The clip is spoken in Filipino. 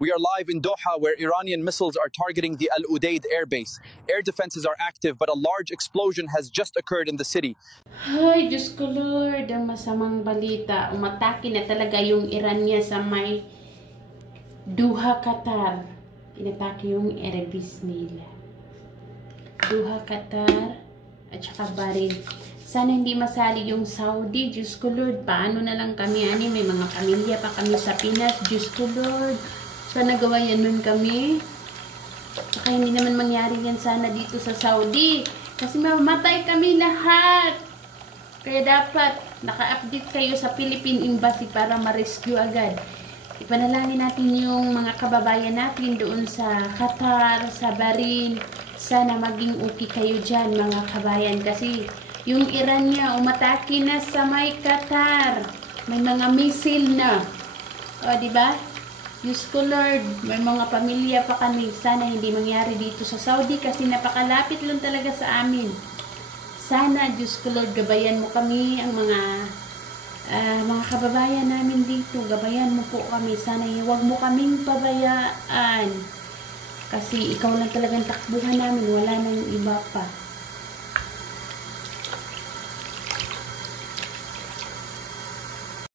We are live in Doha, where Iranian missiles are targeting the Al Udeid airbase. Air defenses are active, but a large explosion has just occurred in the city. Ay, Diyos ko Lord, ang masamang balita. Umatake na talaga yung Iran niya sa may Doha, Qatar. Inatake yung airbase nila. Doha, Qatar, at saka Bahrain. Sana hindi masali yung Saudi. Diyos ko Lord, paano na lang kami, ani? May mga pamilya pa kami sa Pinas. Diyos ko Lord, sana gawayan nun kami. Saka hindi naman mangyari yan sana dito sa Saudi. Kasi mamamatay kami lahat. Kaya dapat naka-update kayo sa Philippine Embassy para ma-rescue agad. Ipanalangin natin yung mga kababayan natin doon sa Qatar, sa Bahrain. Sana maging okay kayo dyan mga kabayan. Kasi yung Iran niya umatake na sa may Qatar. May mga missile na. O, diba? Diyos ko Lord, may mga pamilya pa kami. Sana hindi mangyari dito sa Saudi kasi napakalapit lang talaga sa amin. Sana, Diyos ko Lord, gabayan mo kami, ang mga kababayan namin dito. Gabayan mo po kami. Sana huwag mo kaming pabayaan. Kasi ikaw lang talagang takbuhan namin. Wala nang iba pa.